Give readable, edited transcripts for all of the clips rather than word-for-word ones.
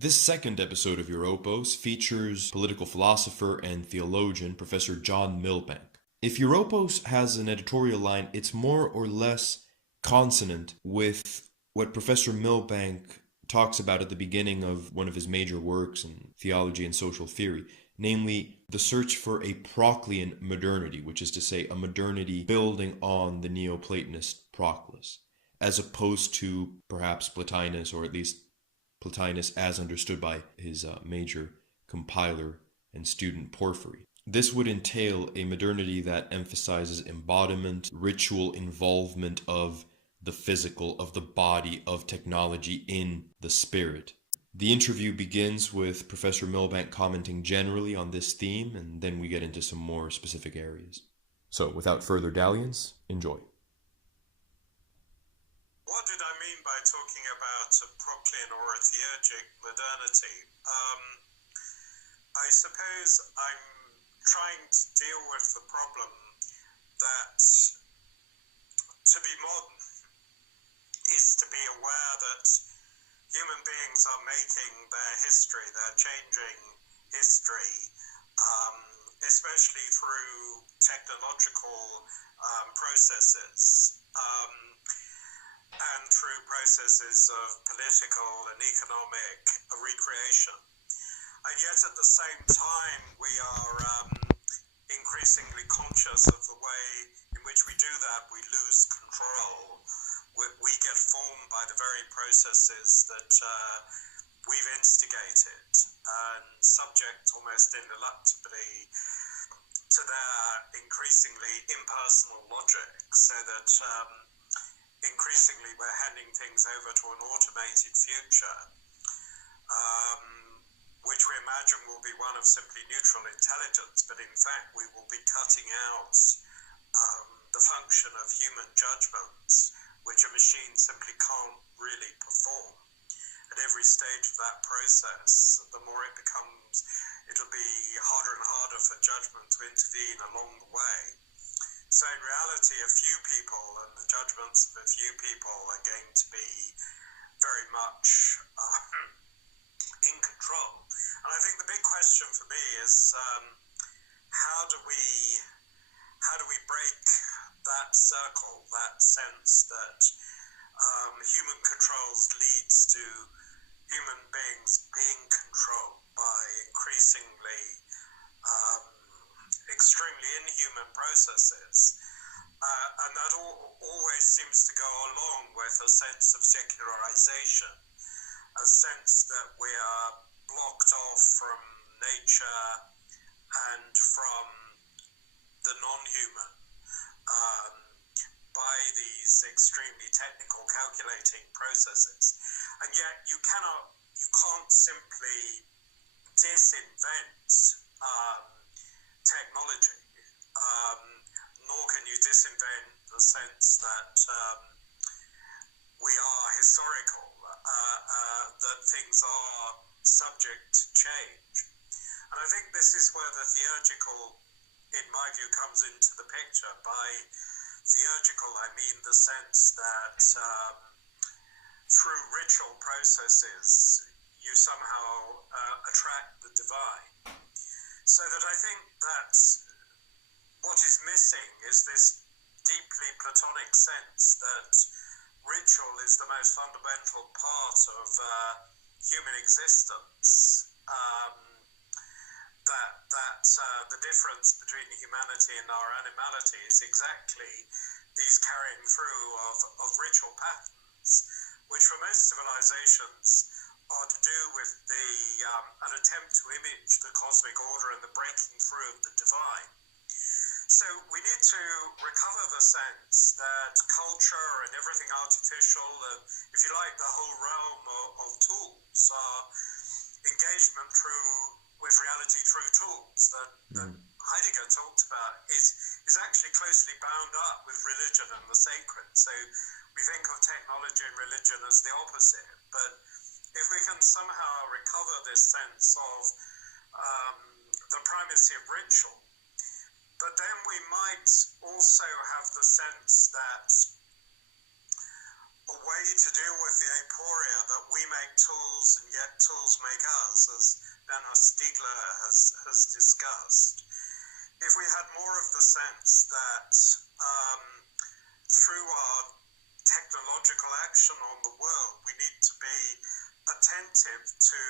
This second episode of Europos features political philosopher and theologian Professor John Milbank. If Europos has an editorial line, it's more or less consonant with what Professor Milbank talks about at the beginning of one of his major works in theology and social theory, namely the search for a Proclean modernity, which is to say a modernity building on the Neoplatonist Proclus, as opposed to perhaps Plotinus, or at least Plotinus as understood by his major compiler and student Porphyry. This would entail a modernity that emphasizes embodiment, ritual involvement of the physical, of the body, of technology in the spirit. The interview begins with Professor Milbank commenting generally on this theme, and then we get into some more specific areas. So, without further dalliance, enjoy. What did I mean by talking about a Proclean or a theurgic modernity? I suppose I'm trying to deal with the problem that to be modern is to be aware that human beings are making their history, they're changing history, especially through technological processes. And through processes of political and economic recreation. And yet at the same time, we are increasingly conscious of the way in which we do that. We lose control. We get formed by the very processes that we've instigated and subject almost ineluctably to their increasingly impersonal logic, so that increasingly we're handing things over to an automated future, which we imagine will be one of simply neutral intelligence, but in fact we will be cutting out the function of human judgments, which a machine simply can't really perform. At every stage of that process, the more it becomes, it'll be harder and harder for judgment to intervene along the way. So in reality, a few people and the judgments of a few people are going to be very much in control. And I think the big question for me is how do we break that circle, that sense that human controls leads to human beings being controlled by increasingly extremely inhuman processes, and that always seems to go along with a sense of secularization, a sense that we are blocked off from nature and from the non-human by these extremely technical calculating processes. And yet you can't simply disinvent technology, nor can you disinvent the sense that we are historical, that things are subject to change. And I think this is where the theurgical, in my view, comes into the picture. By theurgical, I mean the sense that through ritual processes, you somehow attract the divine. So that I think that what is missing is this deeply Platonic sense that ritual is the most fundamental part of human existence, that the difference between humanity and our animality is exactly these carrying through of ritual patterns, which for most civilizations are to do with an attempt to image the cosmic order and the breaking through of the divine. So we need to recover the sense that culture and everything artificial, if you like, the whole realm of tools, are engagement with reality through tools that Heidegger talked about is actually closely bound up with religion and the sacred. So we think of technology and religion as the opposite, but if we can somehow recover this sense of the primacy of ritual, but then we might also have the sense that a way to deal with the aporia that we make tools and yet tools make us, as Bernhard Stiegler has discussed. If we had more of the sense that through our technological action on the world, we need to be attentive to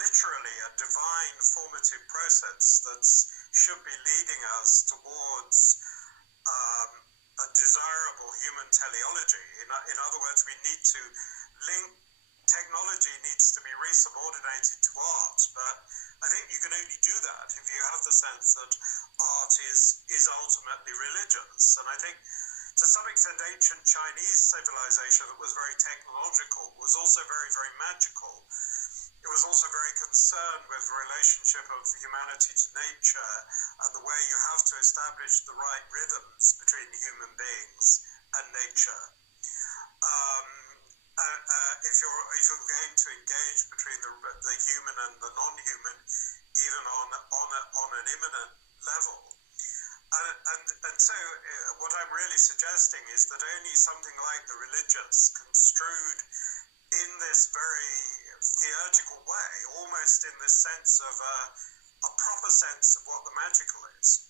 literally a divine formative process that should be leading us towards a desirable human teleology. In other words, we need to link, technology needs to be resubordinated to art, but I think you can only do that if you have the sense that art is ultimately religious. And I think to some extent ancient Chinese civilization that was very technological was also very, very magical. It was also very concerned with the relationship of humanity to nature and the way you have to establish the right rhythms between human beings and nature. If you're going to engage between the human and the non-human, even on an immanent level. And so what I'm really suggesting is that only something like the religious, construed in this very theological way, almost in the sense of a proper sense of what the magical is.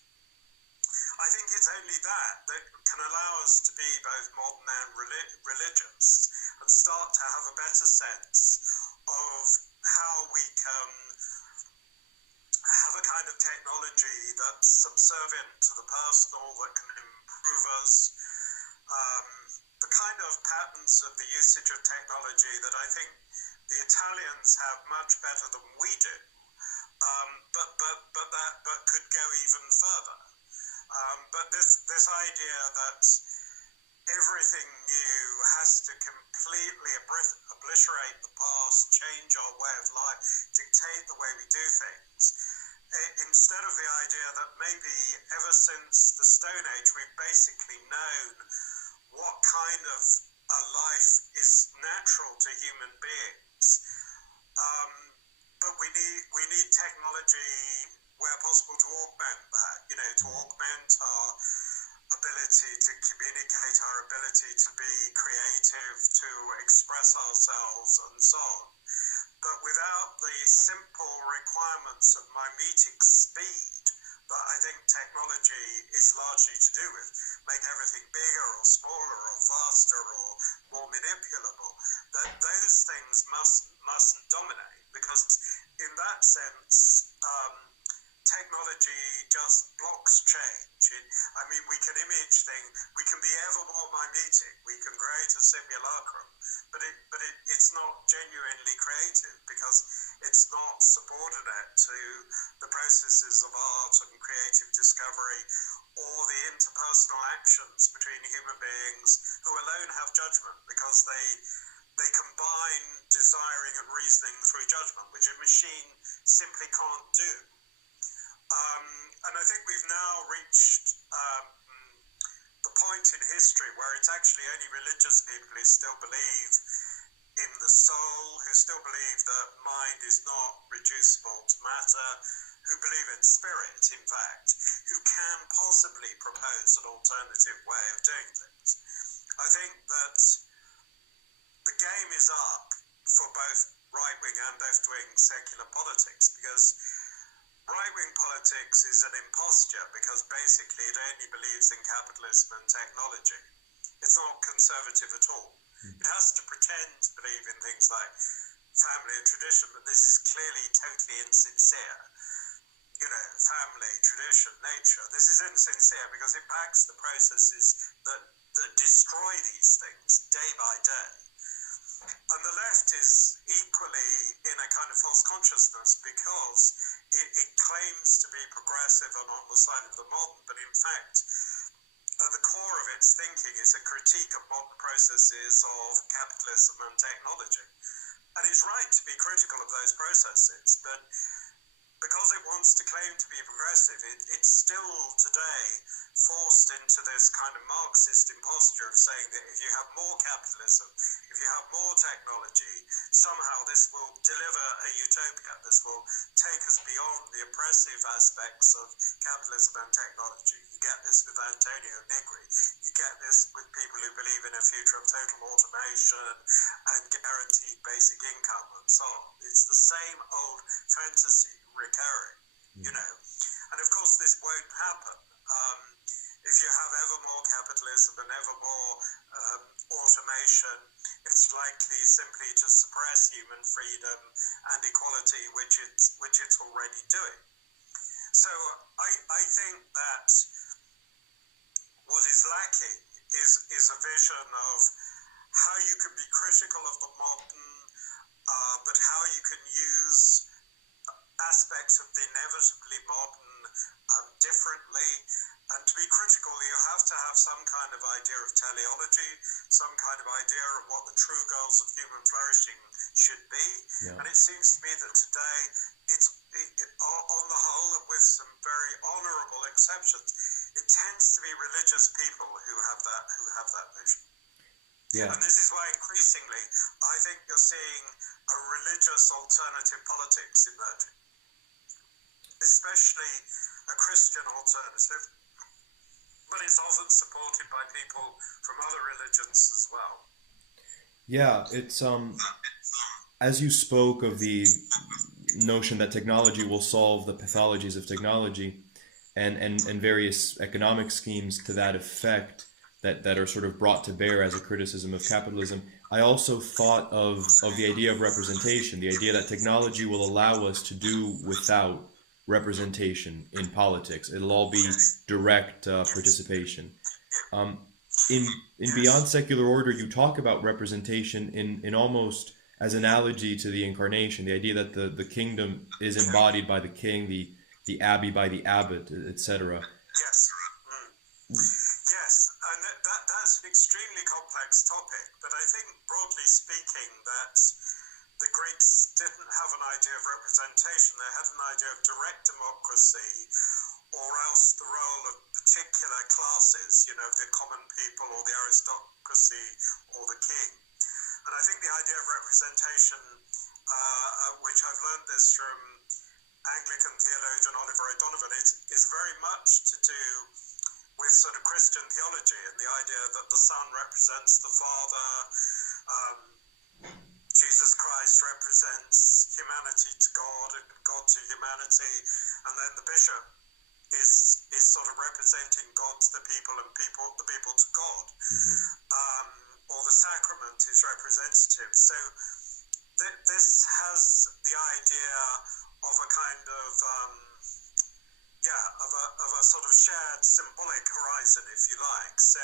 I think it's only that can allow us to be both modern and religious and start to have a better sense of how we can have a kind of technology that's subservient to the personal, that can improve us. The kind of patterns of the usage of technology that I think the Italians have much better than we do, but could go even further. But this idea that everything new has to completely obliterate the past, change our way of life, dictate the way we do things, instead of the idea that maybe ever since the Stone Age we've basically known what kind of a life is natural to human beings. But we need technology where possible to augment that, to augment our ability to communicate, our ability to be creative, to express ourselves and so on. But without the simple requirements of mimetic speed that I think technology is largely to do with, make everything bigger or smaller or faster or more manipulable, that those things mustn't dominate, because in that sense, technology just blocks change. We can image things, we can be ever more mimetic, we can create a simulacrum, but it's not genuinely creative because it's not subordinate to the processes of art and creative discovery or the interpersonal actions between human beings who alone have judgment, because they combine desiring and reasoning through judgment, which a machine simply can't do. And I think we've now reached the point in history where it's actually only religious people who still believe in the soul, who still believe that mind is not reducible to matter, who believe in spirit, in fact, who can possibly propose an alternative way of doing things. I think that the game is up for both right-wing and left-wing secular politics, because right-wing politics is an imposture because basically it only believes in capitalism and technology. It's not conservative at all. It has to pretend to believe in things like family and tradition, but this is clearly totally insincere. Family, tradition, nature. This is insincere because it backs the processes that destroy these things day by day. And the left is equally in a kind of false consciousness because it claims to be progressive and on the side of the modern, but in fact, at the core of its thinking is a critique of modern processes of capitalism and technology. And it's right to be critical of those processes, but because it wants to claim to be progressive, it's still today forced into this kind of Marxist imposture of saying that if you have more capitalism, if you have more technology, somehow this will deliver a utopia. This will take us beyond the oppressive aspects of capitalism and technology. You get this with Antonio Negri. You get this with people who believe in a future of total automation and guaranteed basic income and so on. It's the same old fantasy recurring, you know. And of course this won't happen. If you have ever more capitalism and ever more automation, it's likely simply to suppress human freedom and equality, which it's already doing. So I think that what is lacking is a vision of how you can be critical of the modern, but how you can use aspects of the inevitably modern differently. And to be critical, you have to have some kind of idea of teleology, some kind of idea of what the true goals of human flourishing should be. Yeah. And it seems to me that today, on the whole, and with some very honourable exceptions, it tends to be religious people who have that vision. Yeah. And this is why increasingly I think you're seeing a religious alternative politics emerging, especially a Christian alternative, but it's often supported by people from other religions as well. Yeah, it's as you spoke of the notion that technology will solve the pathologies of technology, and various economic schemes to that effect that are sort of brought to bear as a criticism of capitalism, I also thought of the idea of representation, the idea that technology will allow us to do without representation in politics. It'll all be direct participation. In Beyond Secular Order, you talk about representation in almost as analogy to the incarnation, the idea that the kingdom is embodied by the king, the abbey by the abbot, etc. Yes. Yes, and that's an extremely complex topic, but I think broadly speaking that the Greeks didn't have an idea of representation. They had an idea of direct democracy, or else the role of particular classes, you know, the common people or the aristocracy or the king. And I think the idea of representation, which I've learned this from Anglican theologian Oliver O'Donovan, is very much to do with sort of Christian theology and the idea that the Son represents the Father, Jesus Christ represents humanity to God and God to humanity, and then the bishop is sort of representing God to the people and the people to God. Or the sacrament is representative. So this has the idea of a kind of of a sort of shared symbolic horizon, if you like. So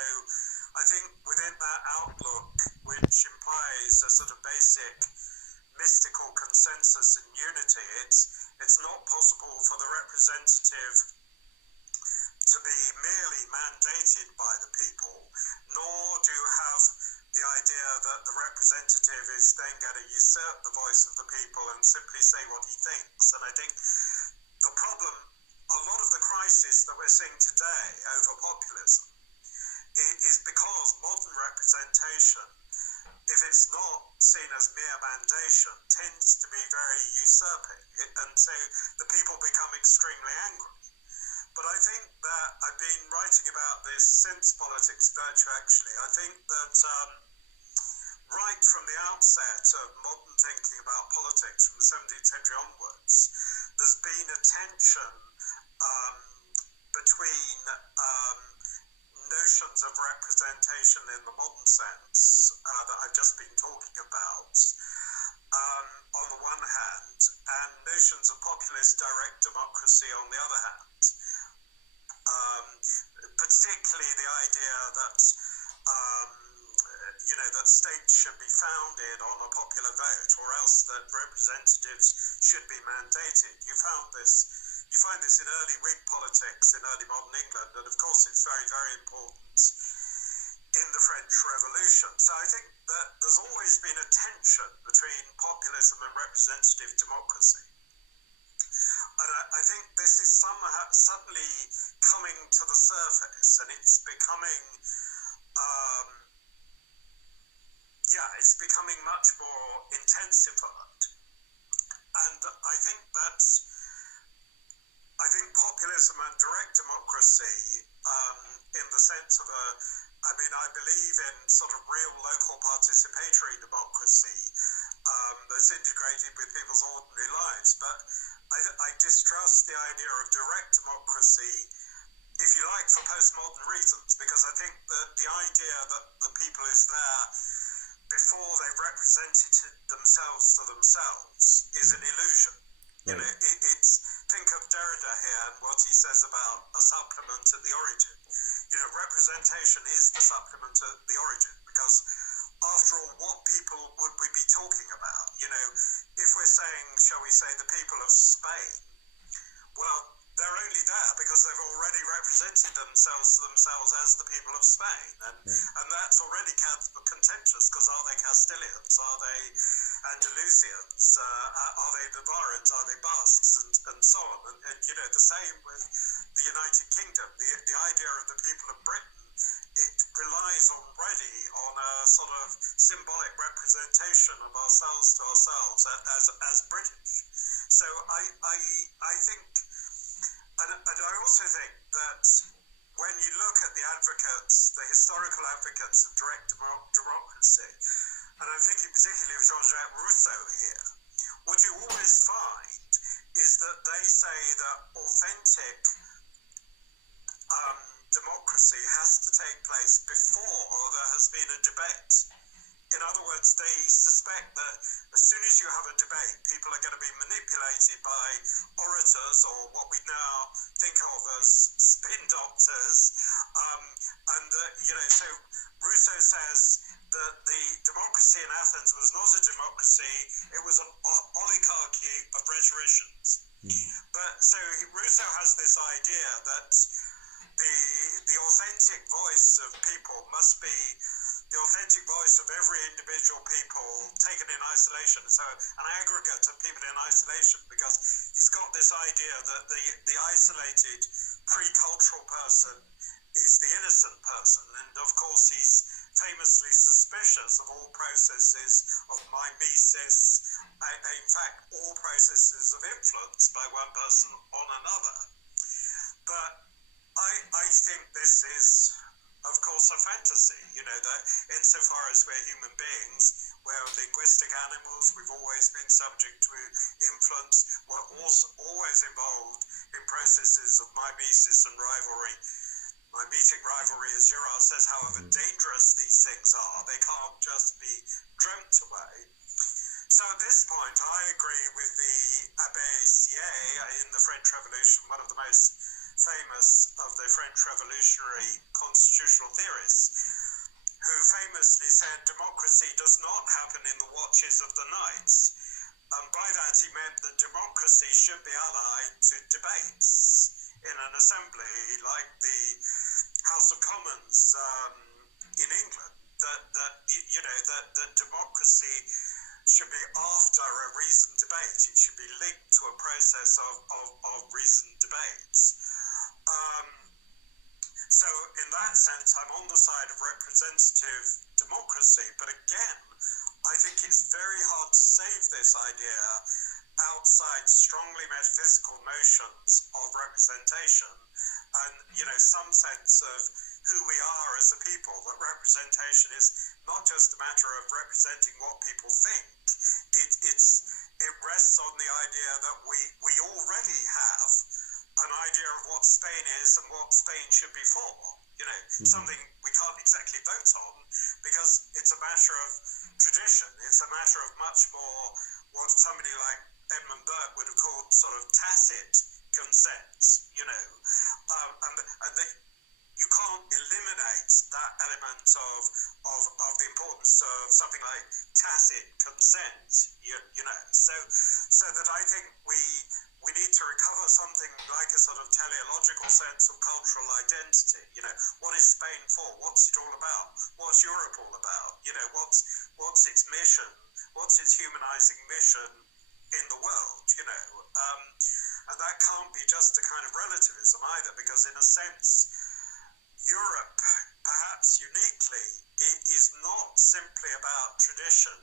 I think within that outlook, which implies a sort of basic mystical consensus and unity, it's not possible for the representative to be merely mandated by the people, nor do you have the idea that the representative is then going to usurp the voice of the people and simply say what he thinks. And I think the problem, a lot of the crisis that we're seeing today over populism is because modern representation, if it's not seen as mere mandation, tends to be very usurping. And so the people become extremely angry. But I think that I've been writing about this since Politics Virtue, actually. I think that right from the outset of modern thinking about politics from the 17th century onwards, there's been a tension between notions of representation in the modern sense that I've just been talking about, on the one hand, and notions of populist direct democracy on the other hand. Particularly the idea that that states should be founded on a popular vote, or else that representatives should be mandated. You find this in early Whig politics in early modern England, and of course it's very, very important in the French Revolution. So I think that there's always been a tension between populism and representative democracy. And I think this is somehow suddenly coming to the surface, and it's becoming, it's becoming much more intensified. And I think populism and direct democracy, in the sense of I believe in sort of real local participatory democracy that's integrated with people's ordinary lives, but I distrust the idea of direct democracy, if you like, for postmodern reasons, because I think that the idea that the people is there before they've represented themselves to themselves is an illusion. Right. You know, think of Derrida here and what he says about a supplement at the origin. You know, representation is the supplement at the origin, because after all, what people would we be talking about? You know, if we're saying, shall we say, the people of Spain, well, they're only there because they've already represented themselves as the people of Spain. And that's already contentious, because are they Castilians? Are they Andalusians? Are they Navarrans? Are they Basques? And so on. And you know, the same with the United Kingdom. The idea of the people of Britain, it relies already on a sort of symbolic representation of ourselves to ourselves as British. So I think, and I also think that when you look at the advocates, the historical advocates of direct democracy, and I'm thinking particularly of Jean-Jacques Rousseau here, what you always find is that they say that authentic democracy has to take place before there has been a debate. In other words, they suspect that as soon as you have a debate, people are going to be manipulated by orators, or what we now think of as spin doctors. So Rousseau says that the democracy in Athens was not a democracy, it was an oligarchy of rhetoricians. But so Rousseau has this idea that the authentic voice of people must be the authentic voice of every individual people taken in isolation, so an aggregate of people in isolation, because he's got this idea that the isolated pre-cultural person is the innocent person, and of course he's famously suspicious of all processes of mimesis, in fact all processes of influence by one person on another. But I think this is, of course, a fantasy, you know, that insofar as we're human beings, we're linguistic animals, we've always been subject to influence, we're also always involved in processes of mimesis and rivalry. Mimetic rivalry, as Girard says, however dangerous these things are, they can't just be dreamt away. So at this point, I agree with the Abbé Sieyès in the French Revolution, one of the most famous of the French revolutionary constitutional theorists, who famously said democracy does not happen in the watches of the knights. And by that he meant that democracy should be allied to debates in an assembly like the House of Commons in England, that democracy should be after a reasoned debate. It should be linked to a process of reasoned debates. So in that sense, I'm on the side of representative democracy, but again, I think it's very hard to save this idea outside strongly metaphysical notions of representation and, you know, some sense of who we are as a people, that representation is not just a matter of representing what people think. It rests on the idea that we already have an idea of what Spain is and what Spain should be for. You know, something we can't exactly vote on because it's a matter of tradition. It's a matter of much more what somebody like Edmund Burke would have called sort of tacit consent, you know. You can't eliminate that element of the importance of something like tacit consent, you know. So that I think we need to recover something like a sort of teleological sense of cultural identity. You know, what is Spain for? What's it all about? What's Europe all about? You know, what's its mission? What's its humanizing mission in the world? You know, And that can't be just a kind of relativism either, because in a sense, Europe, perhaps uniquely, is not simply about tradition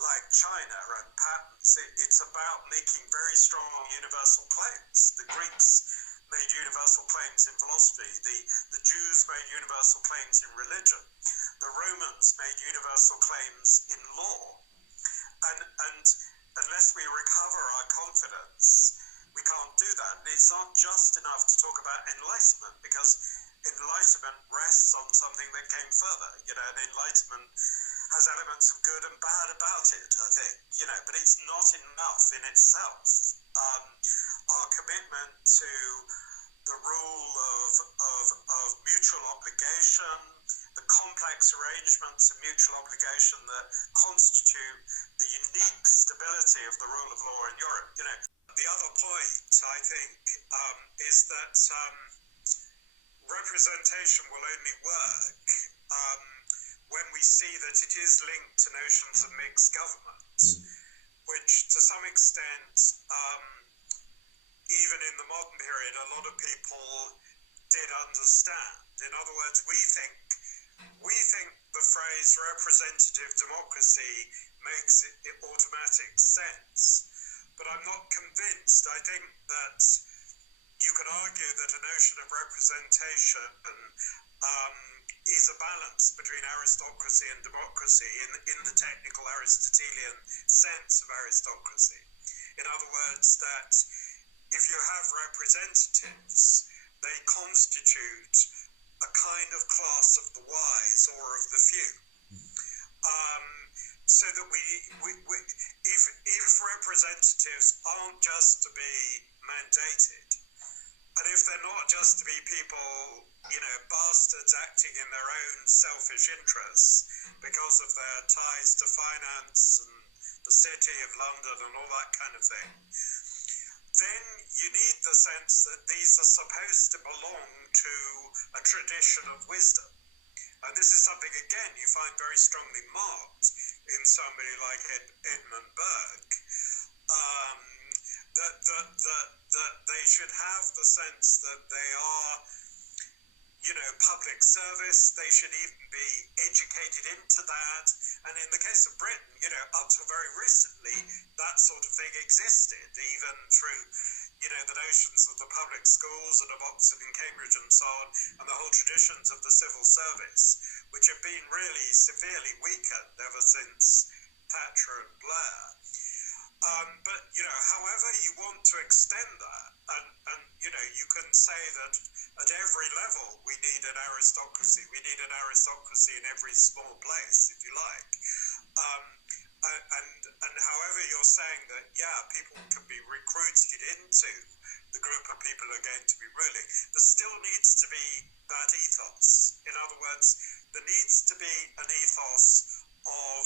like China and patents. It's about making very strong universal claims. The Greeks made universal claims in philosophy. The Jews made universal claims in religion. The Romans made universal claims in law. And unless we recover our confidence, we can't do that. And it's not just enough to talk about enlightenment, because enlightenment rests on something that came further. And enlightenment has elements of good and bad about it, I think. But it's not enough in itself. Our commitment to the rule of mutual obligation, the complex arrangements of mutual obligation that constitute the unique stability of the rule of law in Europe. The other point, I think, is that representation will only work when we see that it is linked to notions of mixed government, which to some extent, even in the modern period, a lot of people did understand. In other words, we think the phrase representative democracy makes it automatic sense, but I'm not convinced. I think that you can argue that a notion of representation is a balance between aristocracy and democracy in the technical Aristotelian sense of aristocracy. In other words, that if you have representatives, they constitute a kind of class of the wise or of the few. So that if representatives aren't just to be mandated, and if they're not just to be people, bastards acting in their own selfish interests because of their ties to finance and the city of London and all that kind of thing, then you need the sense that these are supposed to belong to a tradition of wisdom. And this is something, again, you find very strongly marked in somebody like Edmund Burke, that they should have the sense that they are, public service. They should even be educated into that. And in the case of Britain, up to very recently, that sort of thing existed, even through, the notions of the public schools and of Oxford and Cambridge and so on, and the whole traditions of the civil service, which have been really severely weakened ever since Thatcher and Blair. But, however you want to extend that, and you can say that at every level we need an aristocracy. We need an aristocracy in every small place, if you like. And however you're saying that, people can be recruited into the group of people who are going to be ruling, there still needs to be that ethos. In other words, there needs to be an ethos of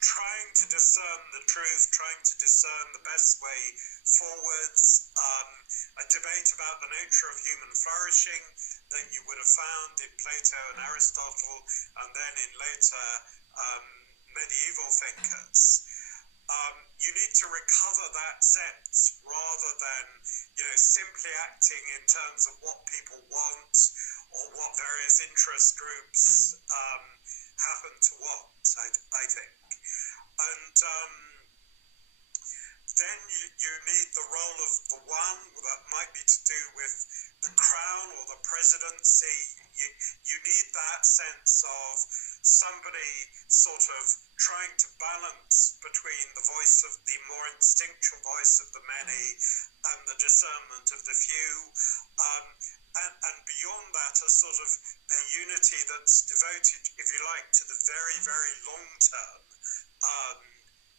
trying to discern the truth, trying to discern the best way forwards, a debate about the nature of human flourishing that you would have found in Plato and Aristotle, and then in later medieval thinkers. You need to recover that sense rather than, simply acting in terms of what people want or what various interest groups happen to want, I think. And then you need the role of the one that might be to do with the crown or the presidency. You need that sense of somebody sort of trying to balance between the voice of the more instinctual voice of the many and the discernment of the few. And beyond that, a sort of a unity that's devoted, if you like, to the very, very long-term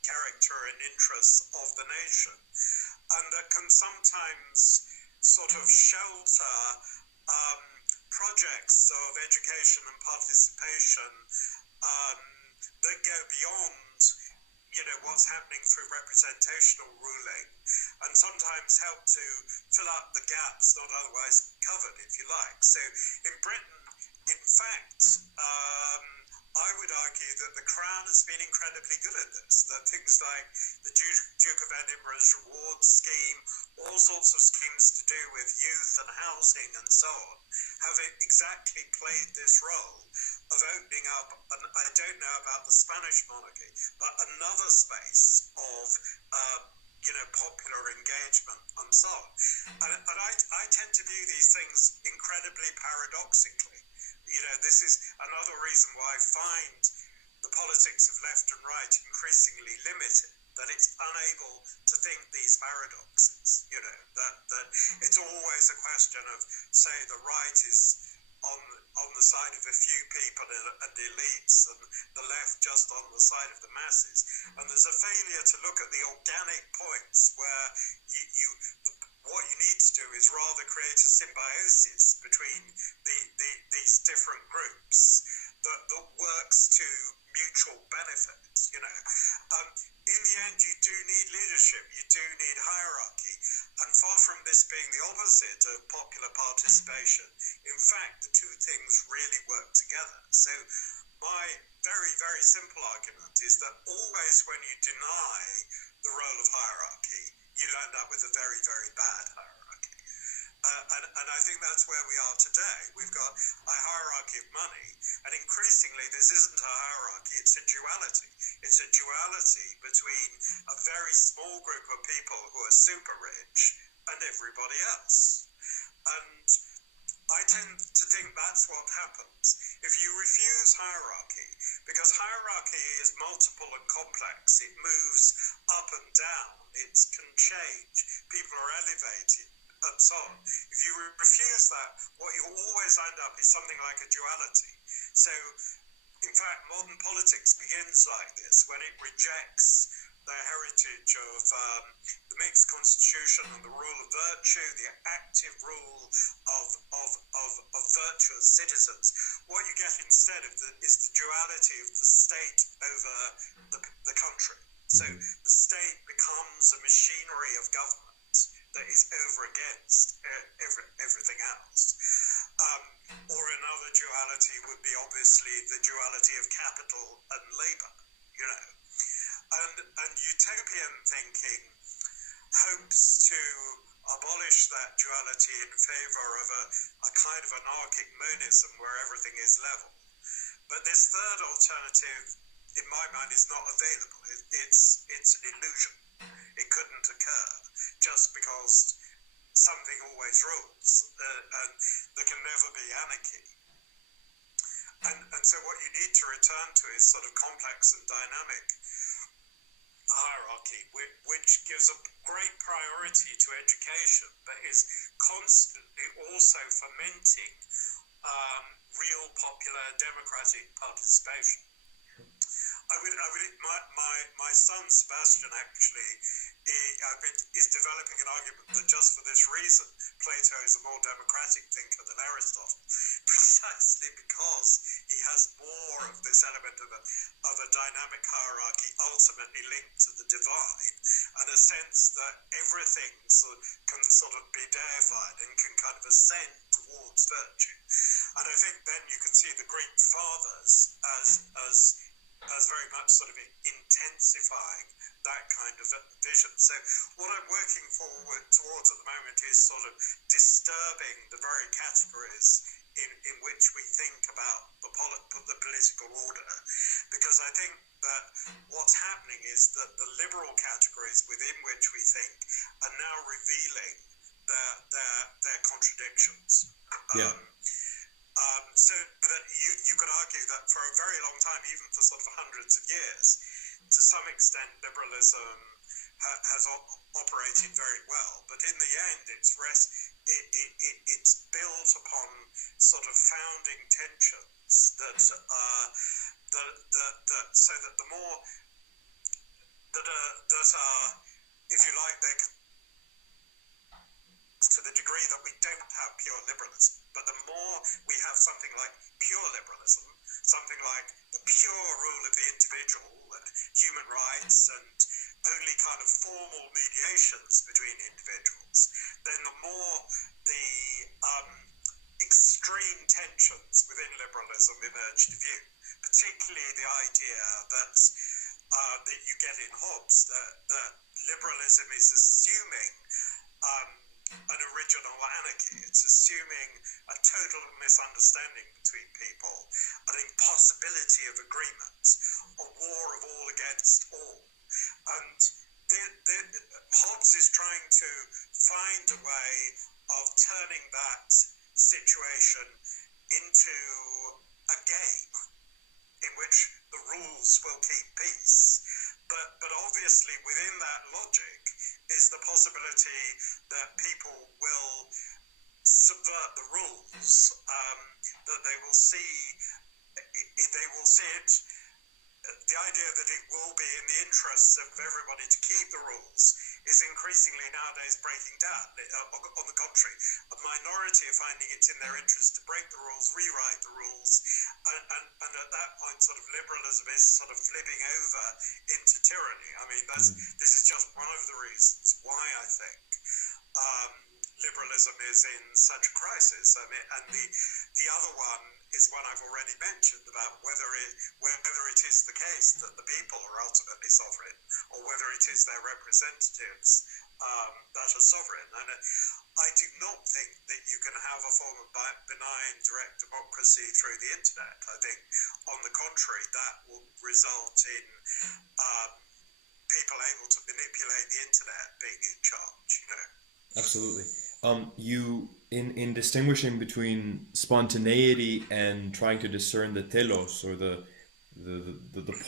character and interests of the nation, and that can sometimes sort of shelter projects of education and participation that go beyond, what's happening through representational ruling, and sometimes help to fill up the gaps not otherwise covered, if you like. So in Britain, in fact, I would argue that the Crown has been incredibly good at this, that things like the Duke of Edinburgh's reward scheme, all sorts of schemes to do with youth and housing and so on, have exactly played this role of opening up, and I don't know about the Spanish monarchy, but another space of popular engagement and so on. And I tend to view these things incredibly paradoxically. This is another reason why I find the politics of left and right increasingly limited, that it's unable to think these paradoxes, that it's always a question of, say, the right is on the side of a few people and elites, and the left just on the side of the masses. And there's a failure to look at the organic points where what you need to do is rather create a symbiosis between these different groups that works to mutual benefit. In the end, you do need leadership, you do need hierarchy, and far from this being the opposite of popular participation, in fact, the two things really work together. So my very, very simple argument is that always when you deny the role of hierarchy, you end up with a very, very bad hierarchy. And I think that's where we are today. We've got a hierarchy of money, and increasingly this isn't a hierarchy, it's a duality. It's a duality between a very small group of people who are super rich and everybody else. And I tend to think that's what happens. If you refuse hierarchy, because hierarchy is multiple and complex, it moves up and down, it can change, people are elevated, and so on. If you refuse that, what you always end up is something like a duality. So, in fact, modern politics begins like this, when it rejects the heritage of the mixed constitution and the rule of virtue, the active rule of virtuous citizens. What you get instead is the duality of the state over the country. So the state becomes a machinery of government that is over against everything else. Or another duality would be obviously the duality of capital and labor, And utopian thinking hopes to abolish that duality in favor of a kind of anarchic monism where everything is level. But this third alternative, in my mind, is not available. It's an illusion. It couldn't occur just because something always rules, and there can never be anarchy. And so what you need to return to is sort of complex and dynamic hierarchy, which gives a great priority to education, but is constantly also fomenting real popular democratic participation. My son Sebastian actually is developing an argument that just for this reason Plato is a more democratic thinker than Aristotle, precisely because he has more of this element of a dynamic hierarchy ultimately linked to the divine, and a sense that everything can sort of be deified and can kind of ascend towards virtue. And I think then you can see the Greek fathers as very much sort of intensifying that kind of vision. So what I'm working towards at the moment is sort of disturbing the very categories in which we think about the political order, because I think that what's happening is that the liberal categories within which we think are now revealing their contradictions. Yeah. So that you could argue that for a very long time, even for sort of hundreds of years, to some extent liberalism has operated very well. But in the end, it's built upon sort of founding tensions that so that the more that are, if you like, they to the degree that we don't have pure liberalism. But the more we have something like pure liberalism, something like the pure rule of the individual, human rights, and only kind of formal mediations between individuals, then the more the extreme tensions within liberalism emerged to view, particularly the idea that that you get in Hobbes, that liberalism is assuming an original anarchy. It's assuming a total misunderstanding between people, an impossibility of agreement, a war of all against all. And Hobbes is trying to find a way of turning that situation into a game in which the rules will keep peace. But obviously within that logic is the possibility that people will subvert the rules, that they will see it. The idea that it will be in the interests of everybody to keep the rules is increasingly nowadays breaking down. On the contrary, a minority are finding it's in their interest to break the rules, rewrite the rules, and at that point sort of liberalism is sort of flipping over into tyranny. I mean, this is just one of the reasons why I think liberalism is in such a crisis. I mean, and the other one is one I've already mentioned about whether it is the case that the people are ultimately sovereign, or whether it is their representatives that are sovereign. And I do not think that you can have a form of benign direct democracy through the internet. I think, on the contrary, that will result in people able to manipulate the internet being in charge. You know. Absolutely. You in distinguishing between spontaneity and trying to discern the telos, or the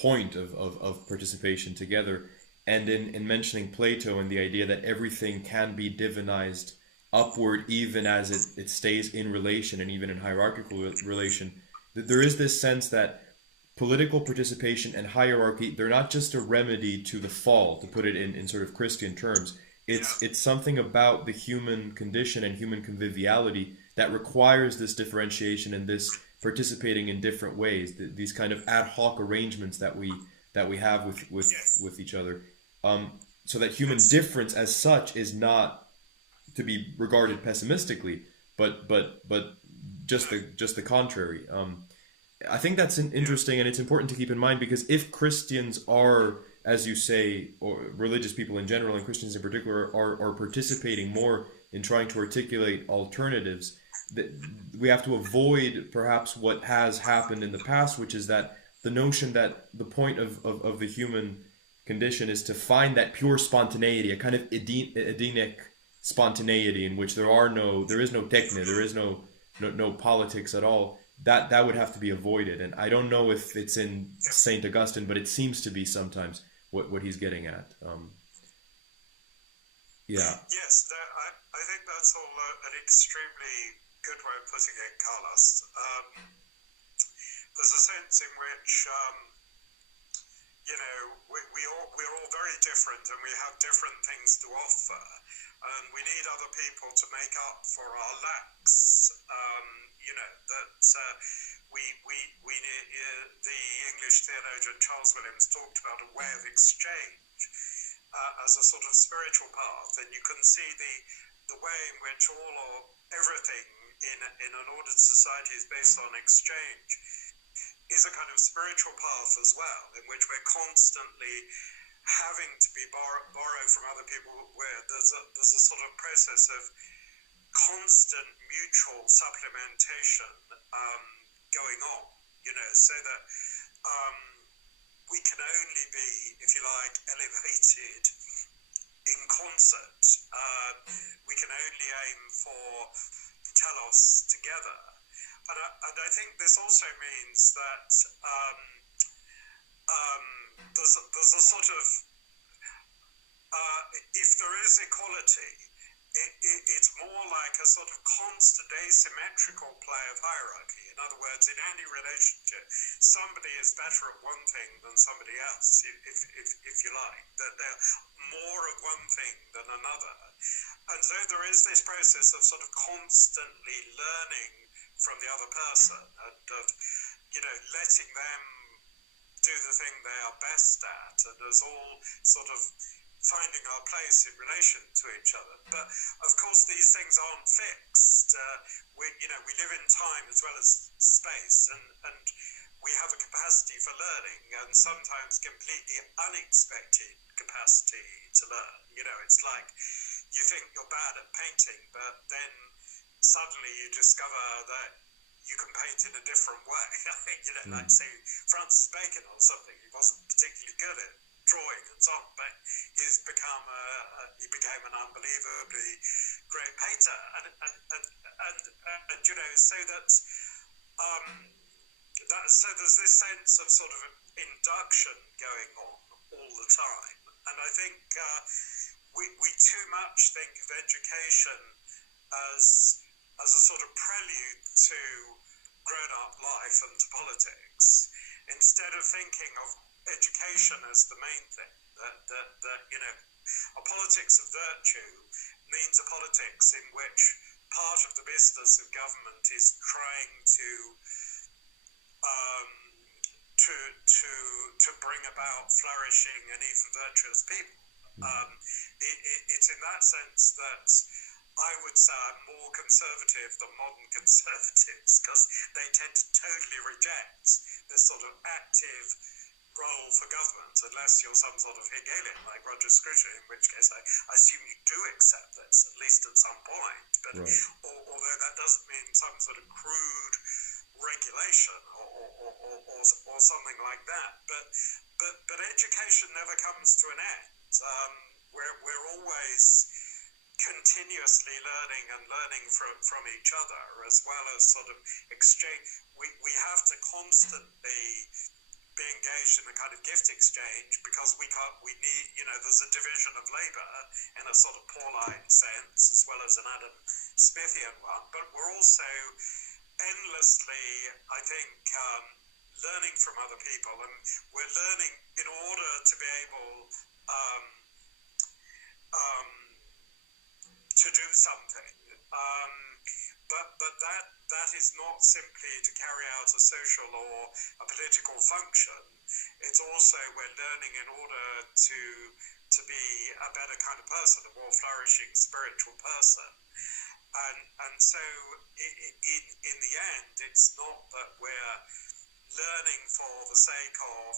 point of participation together, and in mentioning Plato and the idea that everything can be divinized upward even as it stays in relation, and even in hierarchical relation, that there is this sense that political participation and hierarchy, they're not just a remedy to the fall, to put it in sort of Christian terms. It's something about the human condition and human conviviality that requires this differentiation and this participating in different ways. These kind of ad hoc arrangements that we have with each other, so that human difference as such is not to be regarded pessimistically, but just the contrary. I think that's interesting, and it's important to keep in mind, because if Christians are, as you say, or religious people in general, and Christians in particular, are participating more in trying to articulate alternatives, we have to avoid perhaps what has happened in the past, which is that the notion that the point of the human condition is to find that pure spontaneity, a kind of Edenic spontaneity in which there is no techne, there is no politics at all. That would have to be avoided, and I don't know if it's in Saint Augustine, but it seems to be sometimes what he's getting at. Yes, I think that's all an extremely good way of putting it, Carlos. There's a sense in which we're all very different, and we have different things to offer, and we need other people to make up for our lacks. The English theologian Charles Williams talked about a way of exchange as a sort of spiritual path, and you can see the way in which everything in an ordered society is based on exchange is a kind of spiritual path as well, in which we're constantly having to be borrowed from other people, where there's a sort of process of constant mutual supplementation going on, so that we can only be, if you like, elevated in concert. We can only aim for telos together. And I think this also means that there's a sort of, if there is equality, it's more like a sort of constant asymmetrical play of hierarchy. In other words, in any relationship, somebody is better at one thing than somebody else, if you like. That they're more of one thing than another. And so there is this process of sort of constantly learning from the other person, and of, letting them do the thing they are best at. And there's all sort of finding our place in relation to each other. But of course, these things aren't fixed. We live in time as well as space, and we have a capacity for learning, and sometimes completely unexpected capacity to learn. It's like you think you're bad at painting, but then suddenly you discover that you can paint in a different way. Like say Francis Bacon or something. He wasn't particularly good at drawing and so on, but he became an unbelievably great painter, and so that. So there's this sense of sort of induction going on all the time, and I think we too much think of education as a sort of prelude to grown-up life and to politics, instead of thinking of education as the main thing. That a politics of virtue means a politics in which part of the business of government is trying to bring about flourishing and even virtuous people. It's in that sense that I would say I'm more conservative than modern conservatives, because they tend to totally reject this sort of active role for government, unless you're some sort of Hegelian like Roger Scruton, in which case I assume you do accept this, at least at some point. But although that doesn't mean some sort of crude regulation or something like that. But education never comes to an end. We're always continuously learning from each other, as well as sort of exchange. We have to constantly be engaged in a kind of gift exchange, because we need, there's a division of labor in a sort of Pauline sense, as well as an Adam Smithian one, but we're also endlessly, I think, learning from other people, and we're learning in order to be able to do something. But that is not simply to carry out a social or a political function. It's also we're learning in order to be a better kind of person, a more flourishing spiritual person. And so in the end, it's not that we're learning for the sake of,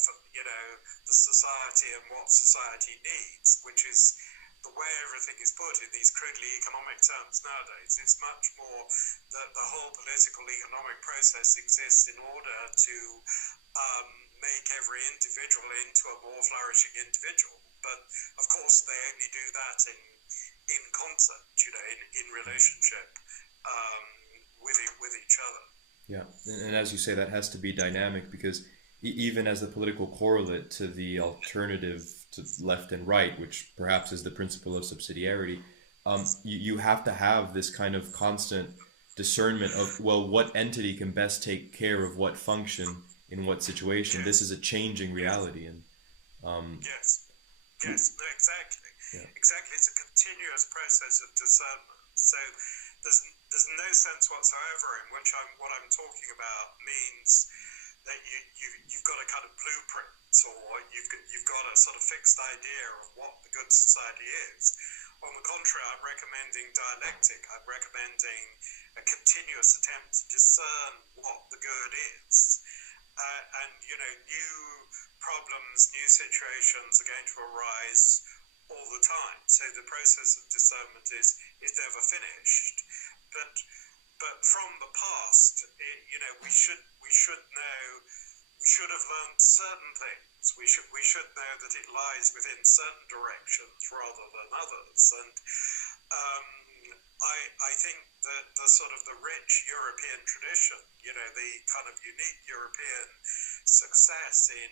the society and what society needs, which is the way everything is put in these crudely economic terms nowadays. It's much more that the whole political economic process exists in order to make every individual into a more flourishing individual. But of course, they only do that in concert, in relationship with each other. Yeah, and as you say, that has to be dynamic, because even as a political correlate to the alternative to left and right, which perhaps is the principle of subsidiarity, you have to have this kind of constant discernment of, well, what entity can best take care of what function in what situation. Yes. This is a changing reality, and yes, no, exactly. Yeah. Exactly, it's a continuous process of discernment. So there's no sense whatsoever in which what I'm talking about means that you've got a kind of blueprint, or you've got a sort of fixed idea of what the good society is. On the contrary, I'm recommending dialectic. I'm recommending a continuous attempt to discern what the good is. And new problems, new situations are going to arise all the time. So the process of discernment is never finished. But from the past, we should know. We should have learned certain things. We should know that it lies within certain directions rather than others. And I think that the sort of the rich European tradition, the kind of unique European success in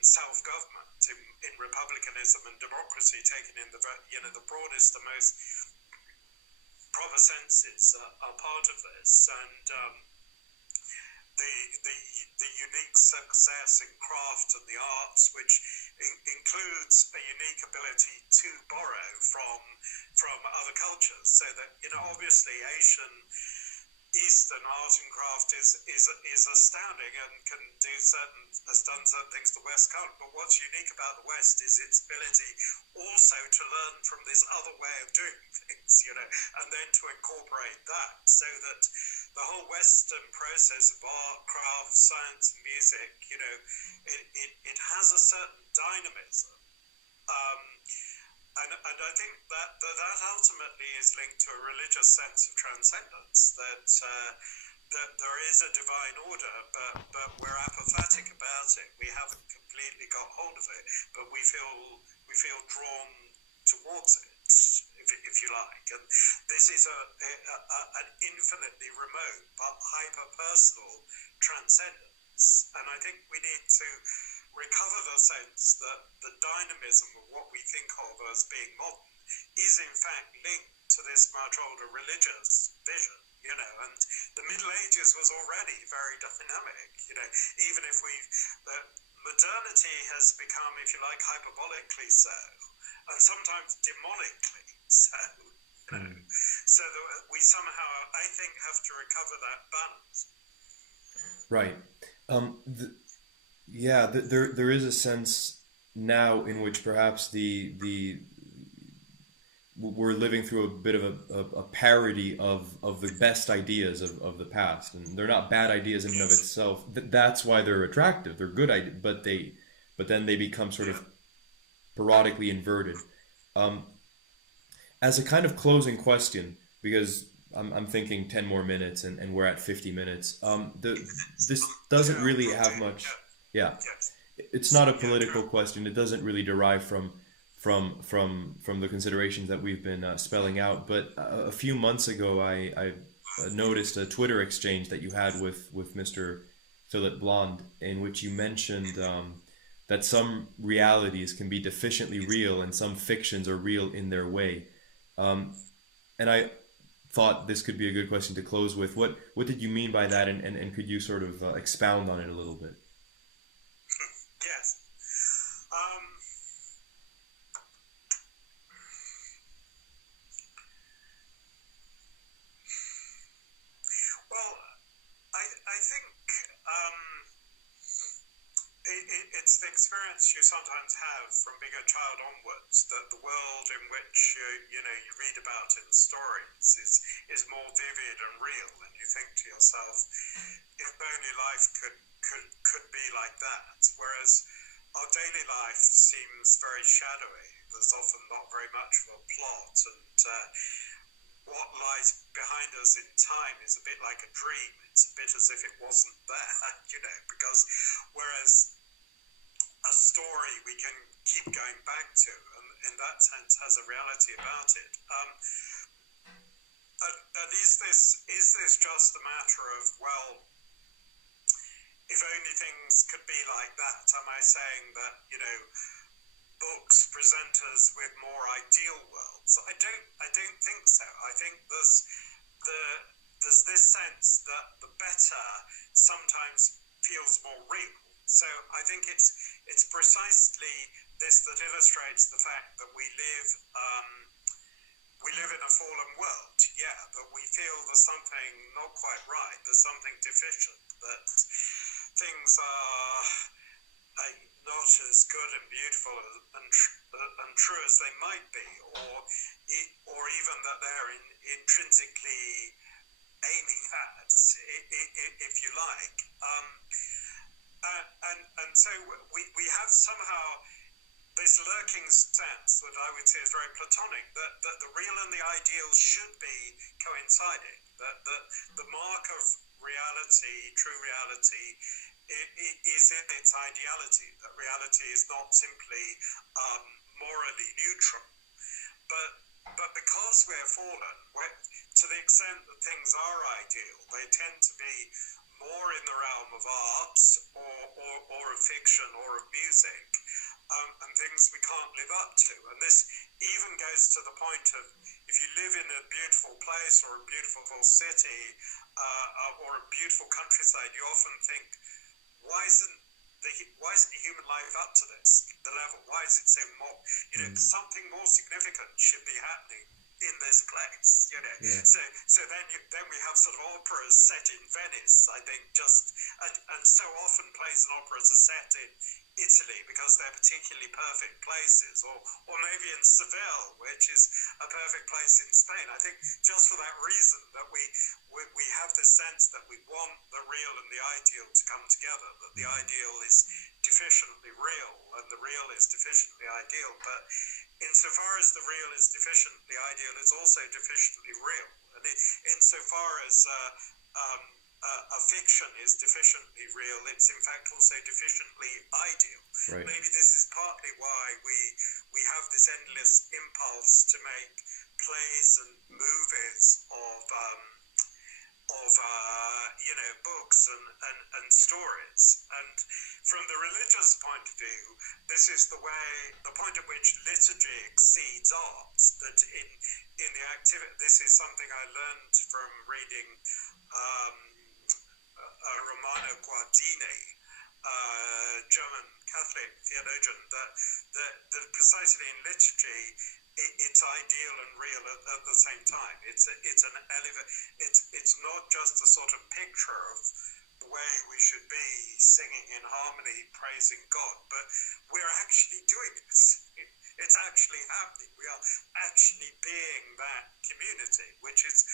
self-government, in republicanism and democracy, taken in the broadest, the most proper senses, are part of this, and the unique success in craft and the arts, which includes a unique ability to borrow from other cultures, so that obviously Eastern art and craft is astounding and has done certain things the West can't. But what's unique about the West is its ability also to learn from this other way of doing things, and then to incorporate that, so that the whole Western process of art, craft, science, and music, it has a certain dynamism. And I think that ultimately is linked to a religious sense of transcendence, that there is a divine order, but we're apophatic about it. We haven't completely got hold of it, but we feel drawn towards it, if you like. And this is an infinitely remote but hyper-personal transcendence. And I think we need to recover the sense that the dynamism of what we think of as being modern is in fact linked to this much older religious vision, and the Middle Ages was already very dynamic, even if modernity has become, if you like, hyperbolically so, and sometimes demonically so, so that we somehow, I think, have to recover that balance. Right. There is a sense now in which perhaps we're living through a bit of a parody of the best ideas of the past, and they're not bad ideas in and of itself. That's why they're attractive. They're good ideas, but then they become sort of parodically inverted. As a kind of closing question, because I'm thinking 10 more minutes and we're at 50 minutes. This doesn't really have much. Yeah, it's not a political question. It doesn't really derive from the considerations that we've been spelling out. But a few months ago, I noticed a Twitter exchange that you had with Mr. Philip Blond, in which you mentioned that some realities can be deficiently real and some fictions are real in their way. And I thought this could be a good question to close with. What did you mean by that, and could you sort of expound on it a little bit? Yes. Well, I think it's the experience you sometimes have from being a child onwards, that the world in which you read about in stories is more vivid and real, and you think to yourself, if only life could be like that. Whereas our daily life seems very shadowy. There's often not very much of a plot, and what lies behind us in time is a bit like a dream. It's a bit as if it wasn't there, because whereas a story we can keep going back to, and in that sense has a reality about it. And is this just a matter of, well, if only things could be like that? Am I saying that, books present us with more ideal worlds? I don't think so. I think there's this sense that the better sometimes feels more real. So I think it's precisely this that illustrates the fact that we live in a fallen world. Yeah, but we feel there's something not quite right. There's something deficient. That things are not as good and beautiful and true as they might be, or even that they're intrinsically aiming at, if you like. And so we have somehow this lurking sense that I would say is very Platonic, that the real and the ideal should be coinciding, that the mark of reality, true reality, is in its ideality, that reality is not simply morally neutral. But because we're fallen, to the extent that things are ideal, they tend to be more in the realm of art or of fiction or of music, and things we can't live up to. And this even goes to the point of, if you live in a beautiful place or a beautiful city or a beautiful countryside, you often think, why isn't human life up to the level? Why is it so more? Something more significant should be happening in this place, you know. Yeah. So then we have sort of operas set in Venice, I think, and so often plays and operas are set in Italy because they're particularly perfect places, or maybe in Seville, which is a perfect place in Spain. I think just for that reason that we have this sense that we want the real and the ideal to come together, that the ideal is deficiently real and the real is deficiently ideal, but insofar as the real is deficiently ideal, it's also deficiently real. And insofar as a fiction is deficiently real, it's in fact also deficiently ideal. Right. Maybe this is partly why we have this endless impulse to make plays and movies of books and stories. And from the religious point of view, this is the point at which liturgy exceeds art. That in the activity, this is something I learned from reading Romano Guardini, German Catholic theologian, that precisely in liturgy it's ideal and real at the same time. It's not just a sort of picture of the way we should be singing in harmony, praising God, but we're actually doing it. It's actually happening. We are actually being that community, which is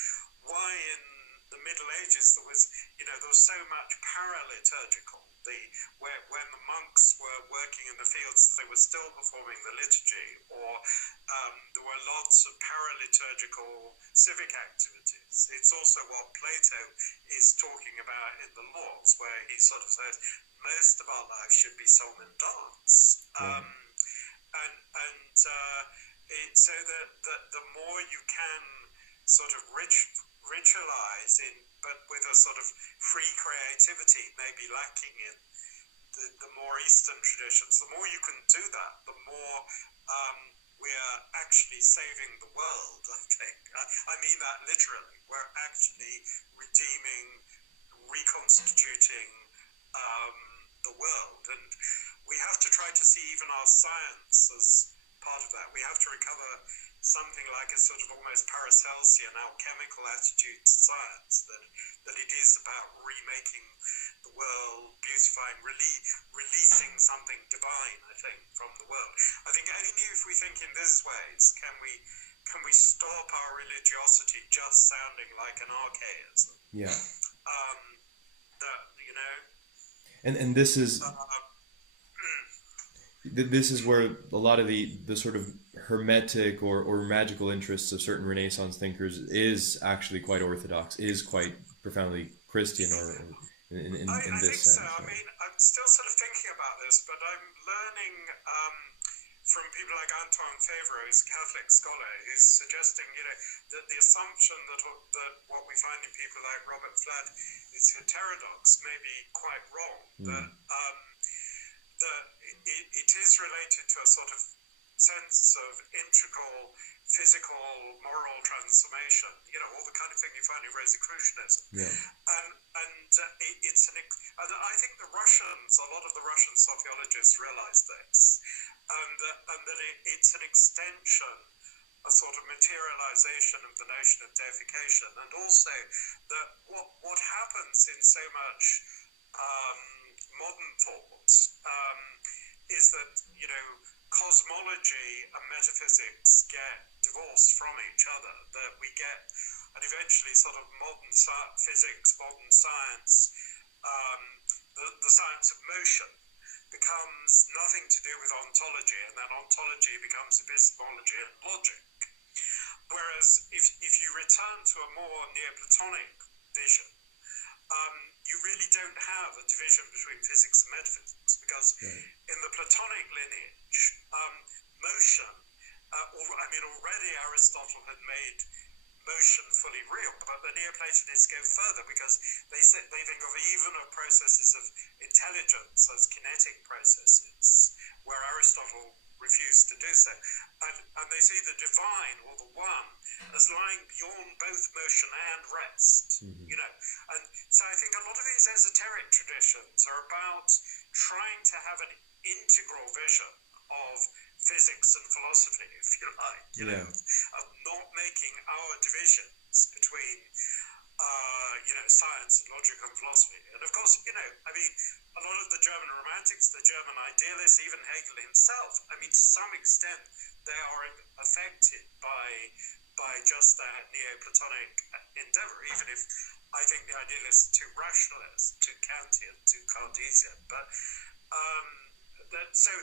why in the Middle Ages there was so much paraliturgical. When the monks were working in the fields, they were still performing the liturgy, or there were lots of paraliturgical civic activities. It's also what Plato is talking about in the Laws, where he sort of says most of our life should be song and dance. So that the more you can sort of ritualize but with a sort of free creativity maybe lacking in the more Eastern traditions, the more you can do that, the more we're actually saving the world, I think. I mean that literally. We're actually redeeming, reconstituting the world. And we have to try to see even our science as part of that. We have to recover something like a sort of almost Paracelsian alchemical attitude to science, that it is about remaking the world, beautifying, releasing something divine, I think, from the world. I think only if we think in these ways can we stop our religiosity just sounding like an archaism. Yeah. That, you know. And this is this is where a lot of the sort of hermetic or magical interests of certain Renaissance thinkers is actually quite orthodox, is quite profoundly Christian, or in this sense. I think so. I mean, I'm still sort of thinking about this, but I'm learning from people like Antoine Favreau, who's a Catholic scholar, who's suggesting, that the assumption that what we find in people like Robert Flatt is heterodox may be quite wrong. That it is related to a sort of sense of integral physical, moral transformation, all the kind of thing you find in Rosicrucianism. Yeah. And I think the Russians, a lot of the Russian sociologists realize this, and that it's an extension, a sort of materialization of the notion of deification, and also that what happens in so much modern thought is that, cosmology and metaphysics get divorced from each other, that we get, and eventually sort of modern physics, modern science, the science of motion becomes nothing to do with ontology, and then ontology becomes epistemology and logic. Whereas if you return to a more Neoplatonic vision, you really don't have a division between physics and metaphysics, because in the Platonic lineage, motion, already Aristotle had made motion fully real, but the Neoplatonists go further, because they think of even of processes of intelligence as kinetic processes, where Aristotle refused to do so, and they see the divine, or the one, as lying beyond both motion and rest. And so I think a lot of these esoteric traditions are about trying to have an integral vision of physics and philosophy, if you like, of not taking our divisions between science and logic and philosophy. And of course, I mean, a lot of the German romantics, the German idealists, even Hegel himself, I mean, to some extent, they are affected by just that Neoplatonic endeavor, even if I think the idealists are too rationalist, too Kantian, too Cartesian. But so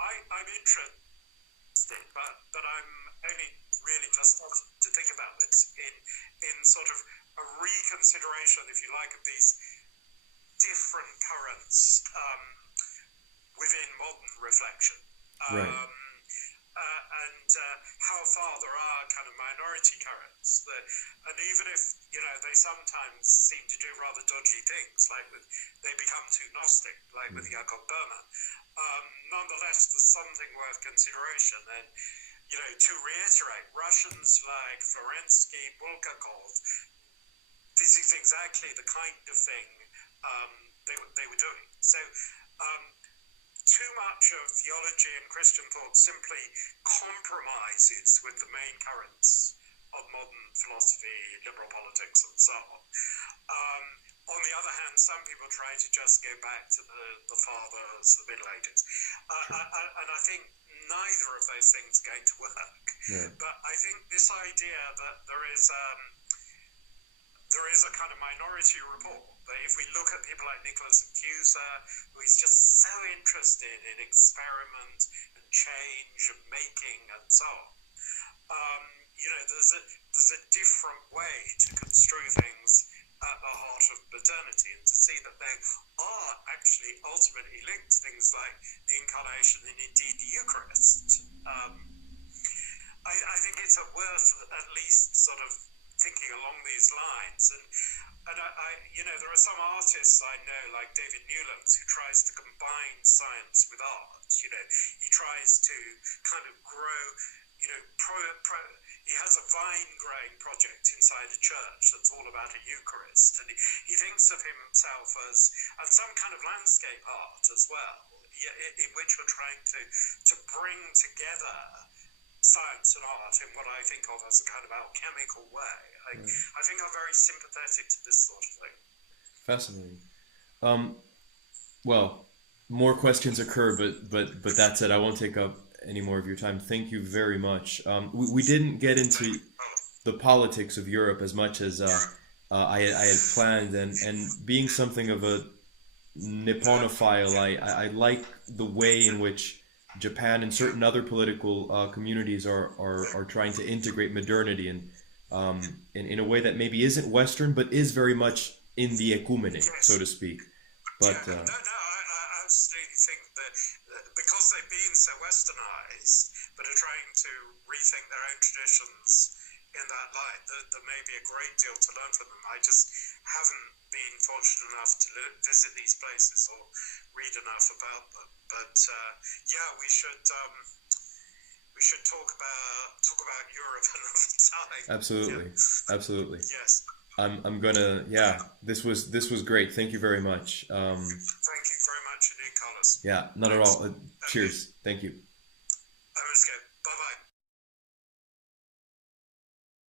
I'm interested, but I'm only really just starting to think about this in sort of a reconsideration, if you like, of these different currents within modern reflection. Right. And how far there are kind of minority currents and even if they sometimes seem to do rather dodgy things, like they become too Gnostic, like with Jakob Berman, nonetheless there's something worth consideration. And to reiterate, Russians like Florensky, Bulgakov, this is exactly the kind of thing they were doing. So too much of theology and Christian thought simply compromises with the main currents of modern philosophy, liberal politics, and so on. On the other hand, some people try to just go back to the fathers, the Middle Ages. And I think neither of those things are going to work. Yeah. But I think this idea that there is a kind of minority report, that if we look at people like Nicholas Accusa, who is just so interested in experiment and change and making and so on, there's a different way to construe things at the heart of modernity, and to see that they are actually ultimately linked to things like the Incarnation and indeed the Eucharist. I think it's worth at least sort of thinking along these lines, and there are some artists I know, like David Newlands, who tries to combine science with art. He tries to kind of grow. He has a vine growing project inside a church that's all about a Eucharist, and he thinks of himself as some kind of landscape art as well, in which we're trying to bring together science and art in what I think of as a kind of alchemical way. I think I'm very sympathetic to this sort of thing. Fascinating. Well, more questions occur, but that's it. I won't take up any more of your time. Thank you very much. We didn't get into the politics of Europe as much as I had planned, and being something of a Nipponophile, I like the way in which Japan and certain other political communities are trying to integrate modernity and in a way that maybe isn't Western, but is very much in the ecumenic, so to speak. But I absolutely think that because they've been so westernized, but are trying to rethink their own traditions in that light, there may be a great deal to learn from them. I just haven't been fortunate enough to visit these places or read enough about them. But we should talk about Europe another time. Absolutely, absolutely. Yes. I'm gonna. This was great. Thank you very much. Thank you very much indeed, Carlos. Yeah, not at all. Cheers. Thank you. Let's go.